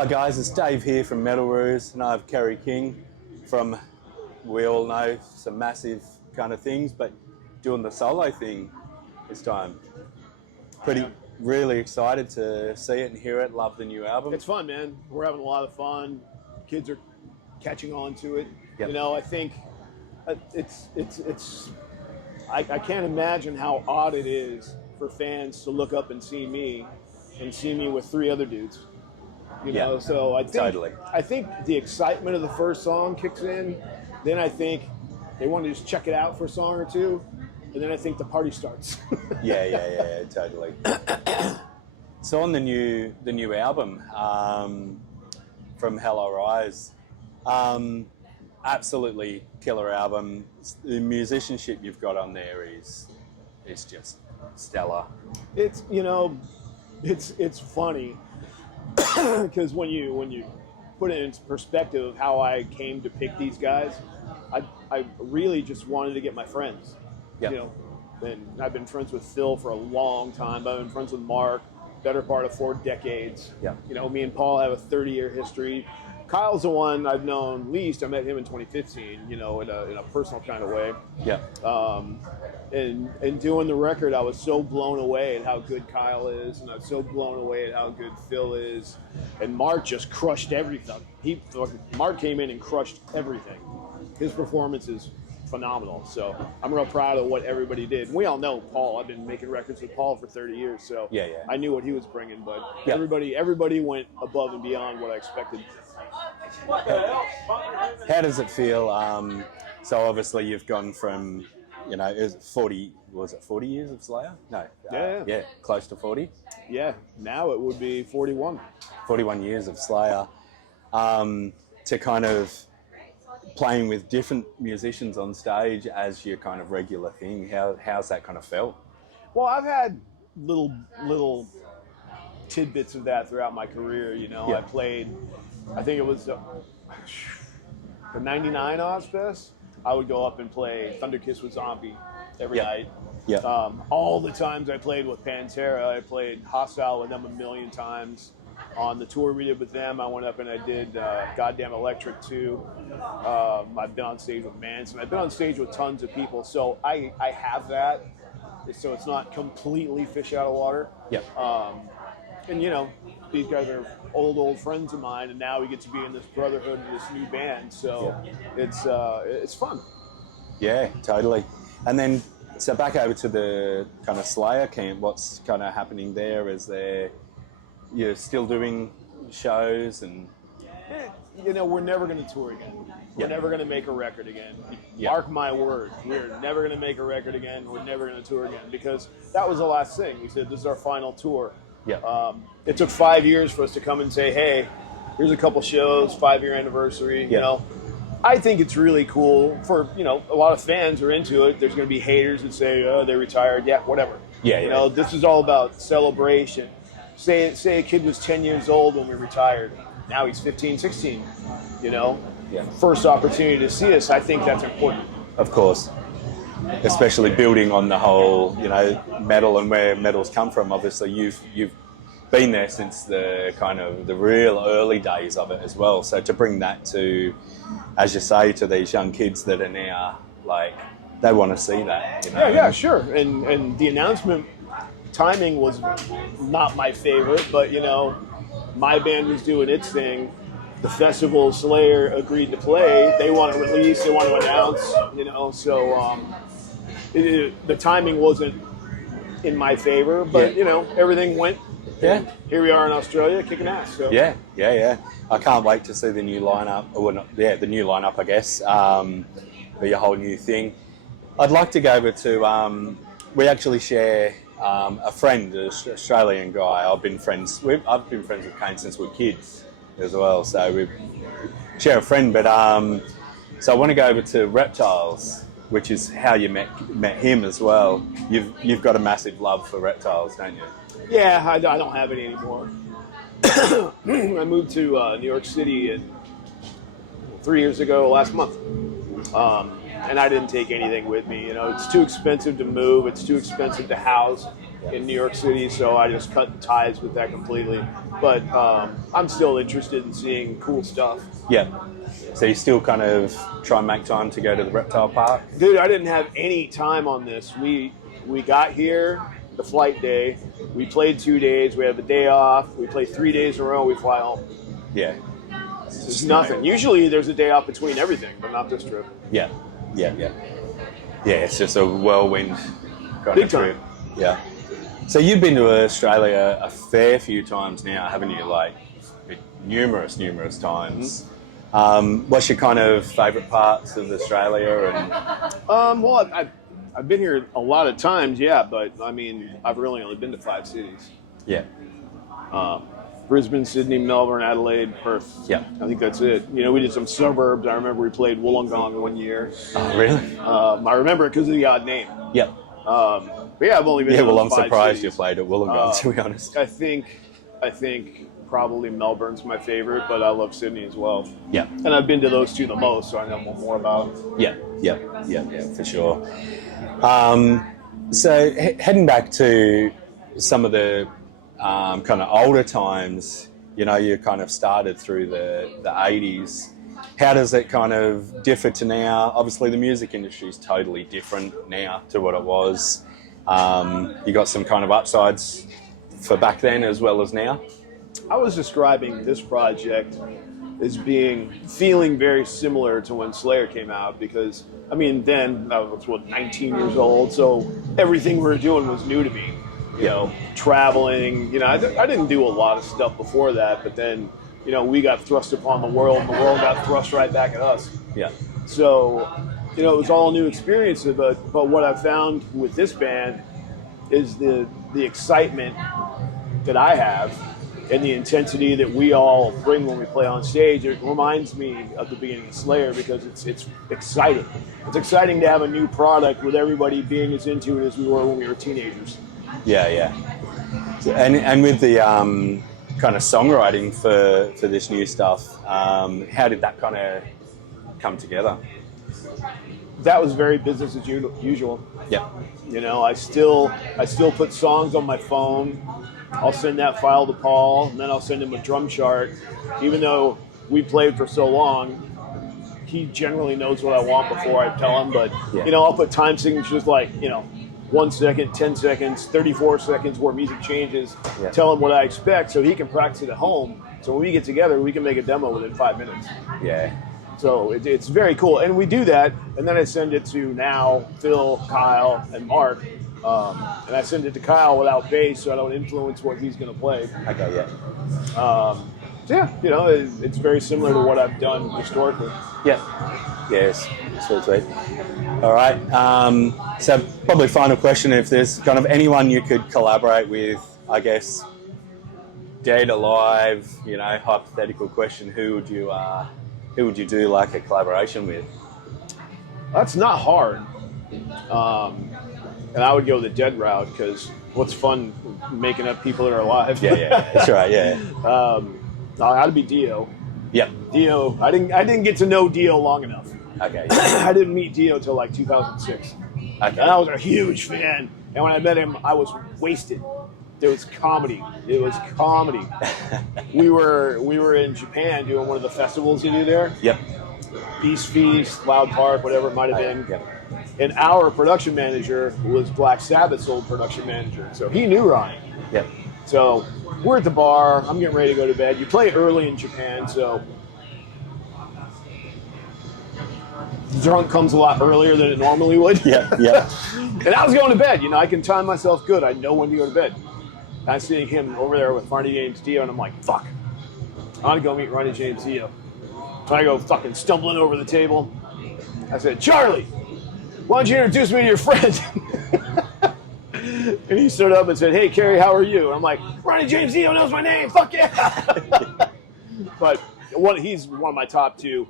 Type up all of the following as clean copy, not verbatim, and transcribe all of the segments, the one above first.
Hi guys, it's Dave here from Roos, and I have Kerry King from, we all know, some massive kind of things, but doing the solo thing this time. Really excited to see it and hear it. Love the new album. It's fun, man. We're having a lot of fun. Kids are catching on to it. Yep. You know, I think I can't imagine how odd it is for fans to look up and see me with three other dudes. You know, so I think the excitement of the first song kicks in. Then I think they want to just check it out for a song or two, and then I think the party starts. yeah, totally. So on the new album, From Hell I Rise, absolutely killer album. The musicianship you've got on there is just stellar. It's it's funny. Because when you put it into perspective of how I came to pick these guys, I really just wanted to get my friends. Yep. You know, and I've been friends with Phil for a long time. I've been friends with Mark, better part of 4 decades. Yep. You know, me and Paul have a 30-year history. Kyle's the one I've known least. I met him in 2015. You know, in a personal kind of way. Yeah. And doing the record, I was so blown away at how good Kyle is, and I was so blown away at how good Phil is, and Mark just crushed everything. Mark came in and crushed everything. His performance is phenomenal. So I'm real proud of what everybody did. And we all know Paul. I've been making records with Paul for 30 years, so yeah. I knew what he was bringing. But everybody went above and beyond what I expected. How does it feel? So obviously you've gone from, you know, was it 40 years of Slayer? No. Yeah, close to 40. Yeah, now it would be 41. 41 years of Slayer. To kind of playing with different musicians on stage as your kind of regular thing. How's that kind of felt? Well, I've had little tidbits of that throughout my career. You know, I played, I think it was the 99 Ozfest. I would go up and play Thunder Kiss with Zombie every night. Yeah. All the times I played with Pantera, I played Hostile with them 1,000,000 times. On the tour we did with them, I went up and I did Goddamn Electric too. I've been on stage with Manson. I've been on stage with tons of people, so I have that. So it's not completely fish out of water. Yep. And you know, these guys are old friends of mine, and now we get to be in this brotherhood of this new band. So it's fun. Yeah, totally. And then, so back over to the kind of Slayer camp. What's kind of happening there? You're still doing shows and? You know, we're never going to tour again. We're never going to make a record again. Mark my word. We're never going to make a record again. We're never going to tour again, because that was the last thing. We said, this is our final tour. Yeah. It took 5 years for us to come and say, hey, here's a couple shows, 5-year anniversary. You know, I think it's really cool for, you know, a lot of fans are into it. There's going to be haters that say, oh, they retired. Yeah, whatever. Yeah. You know, this is all about celebration. Say a kid was 10 years old when we retired. Now he's 15, 16, you know? Yeah. First opportunity to see us. I think that's important. Of course. Especially building on the whole, you know, metal and where metal's come from. Obviously, you've been there since the kind of the real early days of it as well. So to bring that to, as you say, to these young kids that are now, like, they want to see that, you know? Yeah, sure. And the announcement timing was not my favorite, but, you know, my band was doing its thing. The festival Slayer agreed to play. They want to release, they want to announce, you know, so the timing wasn't in my favor, but, you know, everything went. Yeah. Here we are in Australia kicking ass. So. Yeah. I can't wait to see the new lineup, the new lineup, I guess, be a whole new thing. I'd like to go over to, we actually share a friend, an Australian guy. I've been friends with Kane since we were kids as well, so we share a friend. But so I want to go over to Reptiles, which is how you met him as well. You've got a massive love for Reptiles, don't you? Yeah, I don't have it anymore. I moved to New York City 3 years ago, last month. And I didn't take anything with me. You know, it's too expensive to move. It's too expensive to house. in New York City, so I just cut ties with that completely. But I'm still interested in seeing cool stuff. Yeah. So you still kind of try and make time to go to the reptile park? Dude, I didn't have any time on this. We got here the flight day. We played 2 days. We had the day off. We played 3 days in a row. We fly home. Yeah. It's nothing. Usually there's a day off between everything, but not this trip. Yeah. Yeah, it's just a whirlwind kind Big of trip. Yeah. So you've been to Australia a fair few times now, haven't you? Like numerous times. What's your kind of favourite parts of Australia? And Well, I've been here a lot of times, yeah, but I mean, I've really only been to 5 cities. yeah, Brisbane, Sydney, Melbourne, Adelaide, Perth. Yeah. I think that's it. You know, we did some suburbs. I remember we played Wollongong 1 year. oh, really? I remember it because of the odd name. Yeah. But yeah, I've only been Yeah. to Well, those I'm 5 surprised cities. you played at Wollongong, to be honest. I think probably Melbourne's my favorite, but I love Sydney as well. Yeah. And I've been to those 2 the most, so I know more about them. Yeah, for sure. So heading back to some of the kind of older times, you know, you kind of started through the 80s. How does it kind of differ to now? Obviously, the music industry is totally different now to what it was. You got some kind of upsides for back then as well as now. I was describing this project as feeling very similar to when Slayer came out, because I mean, then I was 19 years old, so everything we were doing was new to me. You know, traveling. You know, I didn't do a lot of stuff before that, but then, you know, we got thrust upon the world, and the world got thrust right back at us. Yeah. So, you know, it was all new experiences. But what I found with this band is the excitement that I have and the intensity that we all bring when we play on stage. It reminds me of the beginning of Slayer, because it's exciting. It's exciting to have a new product with everybody being as into it as we were when we were teenagers. Yeah. And with the kind of songwriting for this new stuff, how did that kind of come together? That was very business as usual. Yeah. You know, I still put songs on my phone. I'll send that file to Paul, and then I'll send him a drum chart. Even though we played for so long, he generally knows what I want before I tell him. But, you know, I'll put time signatures like, you know, 1 second, 10 seconds, 34 seconds where music changes, tell him what I expect so he can practice it at home. So when we get together, we can make a demo within 5 minutes. Yeah. So it's very cool. And we do that, and then I send it to now Phil, Kyle, and Mark. And I send it to Kyle without bass, so I don't influence what he's going to play. Okay, yeah. So yeah, you know, it's very similar to what I've done historically. Yeah. Yes. Sweet. All right. So probably final question: if there's kind of anyone you could collaborate with, I guess, dead, alive, you know, hypothetical question, who would you do like a collaboration with? That's not hard. And I would go the dead route, because what's fun making up people that are alive? Yeah, that's right. Yeah. I'd be Dio. Yeah. Dio. I didn't get to know Dio long enough. Okay. Yeah. I didn't meet Dio till like 2006. Okay. And I was a huge fan. And when I met him, I was wasted. It was comedy. We were in Japan doing one of the festivals you do there. Yep. Beast Feast, Loud Park, whatever it might have been. Yep. And our production manager was Black Sabbath's old production manager. So he knew Ronnie. Yep. So we're at the bar. I'm getting ready to go to bed. You play early in Japan, so drunk comes a lot earlier than it normally would. Yeah. And I was going to bed. You know, I can time myself good. I know when to go to bed. I'm seeing him over there with Ronnie James Dio, and I'm like, fuck. I want to go meet Ronnie James Dio. So I go fucking stumbling over the table. I said, Charlie, why don't you introduce me to your friend? And he stood up and said, hey, Kerry, how are you? And I'm like, Ronnie James Dio knows my name. Fuck yeah. But he's one of my top 2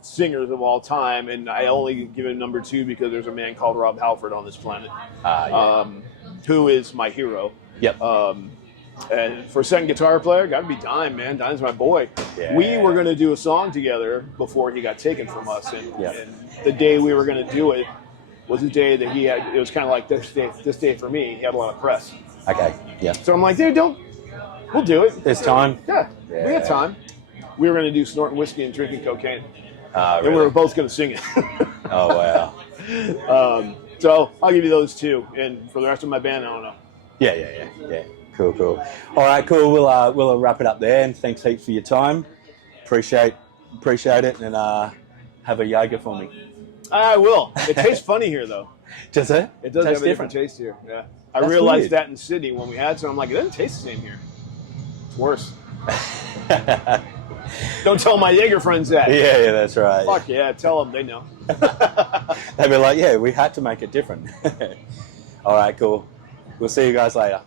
singers of all time. And I only give him number 2 because there's a man called Rob Halford on this planet, who is my hero. Yep. And for second guitar player, got to be Dime, man. Dime's my boy. Yeah. We were going to do a song together before he got taken from us. And the day we were going to do it, was a day that he had. It was kind of like this day for me. He had a lot of press. Okay. Yeah. So I'm like, dude, we'll do it. There's time. Yeah, we got time. We were going to do snorting whiskey and drinking cocaine. Really? And we were both going to sing it. Oh, wow. So I'll give you those two. And for the rest of my band, I don't know. Yeah. Cool. All right, cool. We'll wrap it up there. And thanks heaps for your time. Appreciate it. And have a Jaeger for me. I will. It tastes funny here, though. Does it? It does Taste have a different taste here. Yeah. I realized that in Sydney when we had some. I'm like, it doesn't taste the same here. It's worse. Don't tell my Jaeger friends that. Yeah, that's right. Fuck yeah, tell them. They know. They'd be like, yeah, we had to make it different. All right, cool. We'll see you guys later.